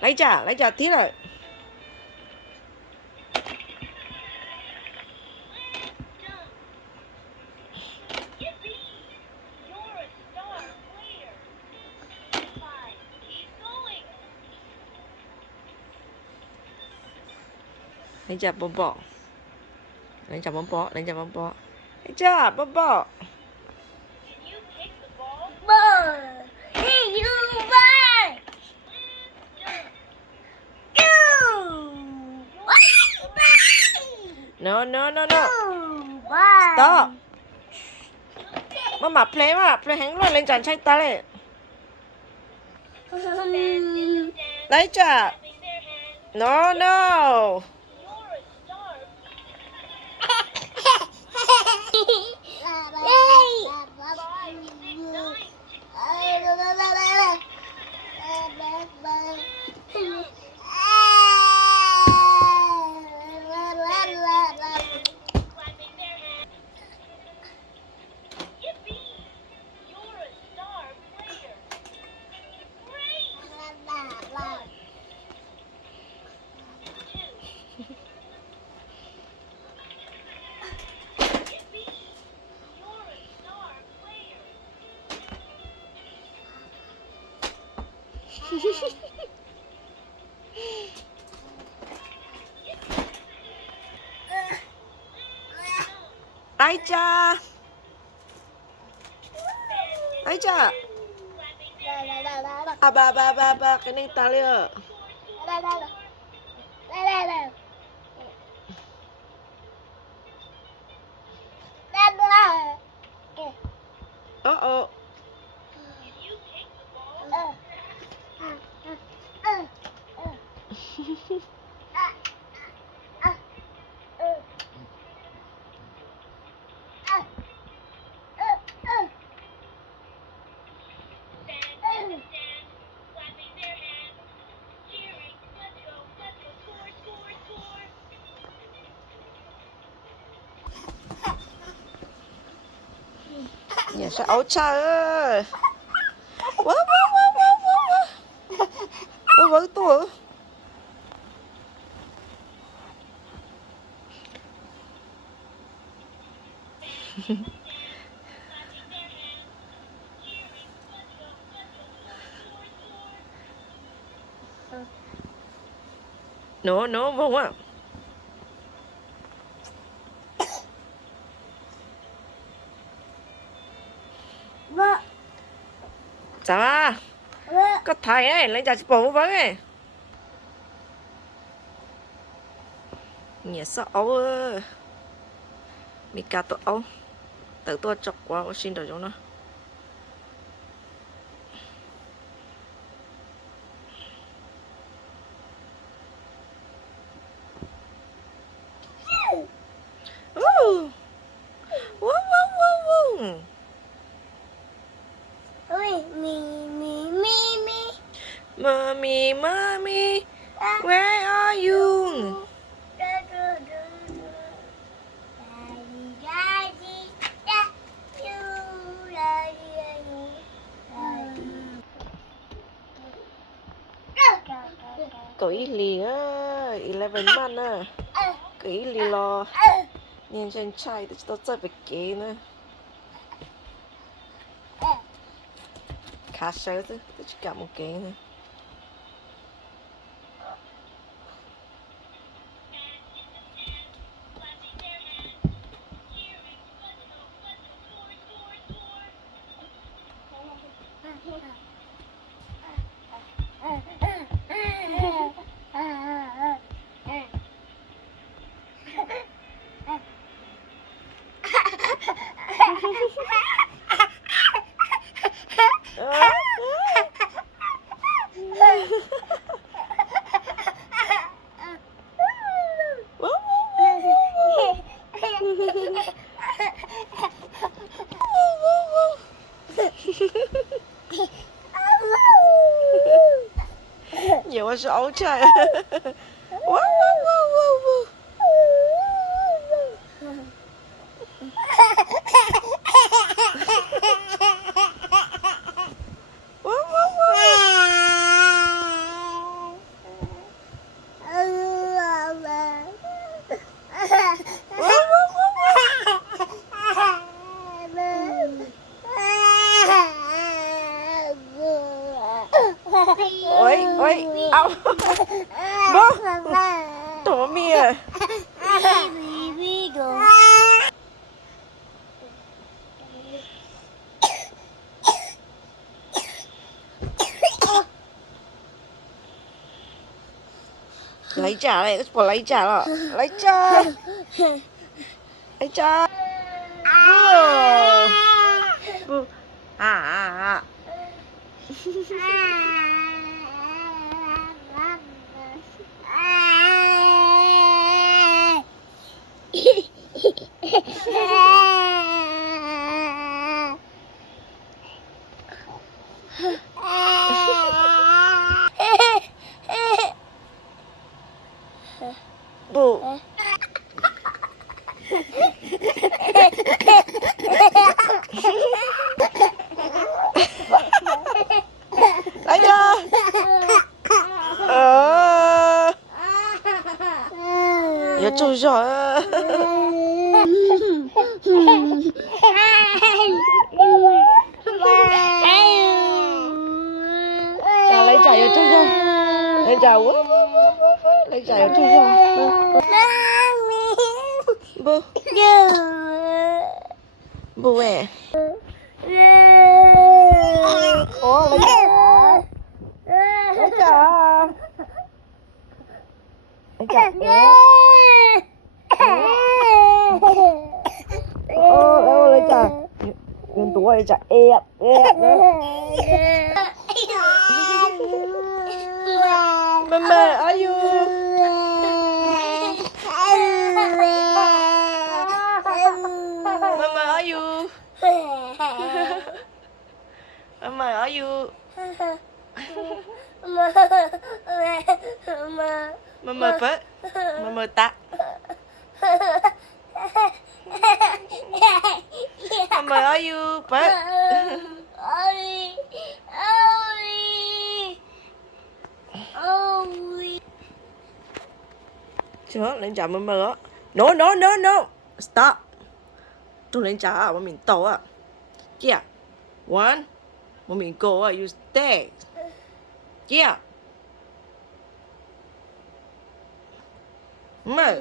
lấy trả tí rồi. Lấy trả bò bò. Lấy trả bò bò. Lấy trả bò bò. No. Stop. Mama play hang luôn lên tràn chay ta lên. Lấy trả. No. Lấy trả. Ba cái này ta lừa. Oh. Nhà sao ấu trời ơi. Wow. Với tôi. No, vâng ạ. Dạ. Có thầy ấy, lấy trả bố với ấy. Nhà sao ấu ơi. Mì cá tổ ấu. Tự tôi chọc quá, xin đổi cho nó. Mommy, where are you? Cậu ý lì á, 11 month á. Cậu ý lì lo. Nhìn trên chai thì tôi chơi về kế nữa. Khá sớm thôi, tôi chỉ cầm một kế thôi. Nhiều quá sợ trời. ôi ôi ao bố tổ mía lấy trả này bỏ lấy trả rồi lấy trả bố à bố lấy cho giờ chui rồi lấy trả giờ chui rồi lấy trả lấy trả giờ chui rồi bố bố à ủa lấy trả lấy trả lấy trả lấy trả nhưng tuổi lấy trả ép Mama, are you? Mama, are you? Mama, are you? Mama apa? Mama tak. Mama, are you? Pak. Chưa, lên trả mama đó. No, no, no, no. Stop. Don't lên trả, mà mình tàu à. Yeah. One. Mà mình go à, you stay. Yeah. Mama.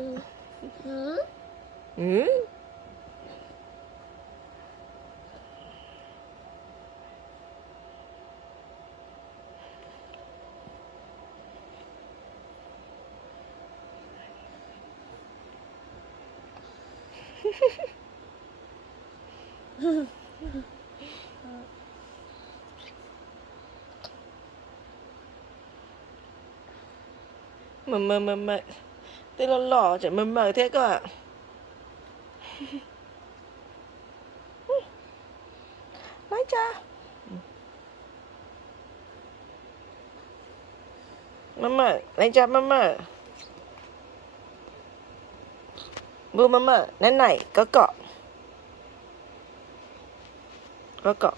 Mama. Thế nó lỏ chạy mama thế cơ ạ. Lấy cha. Mama, lấy cha mama. Bu mama, này có cọ. Có cọ.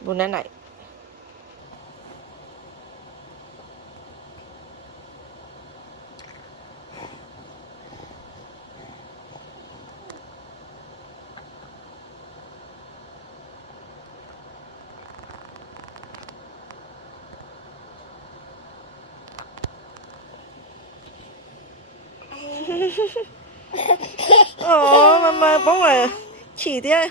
Bu này. Mama bóng rồi. Chỉ thế.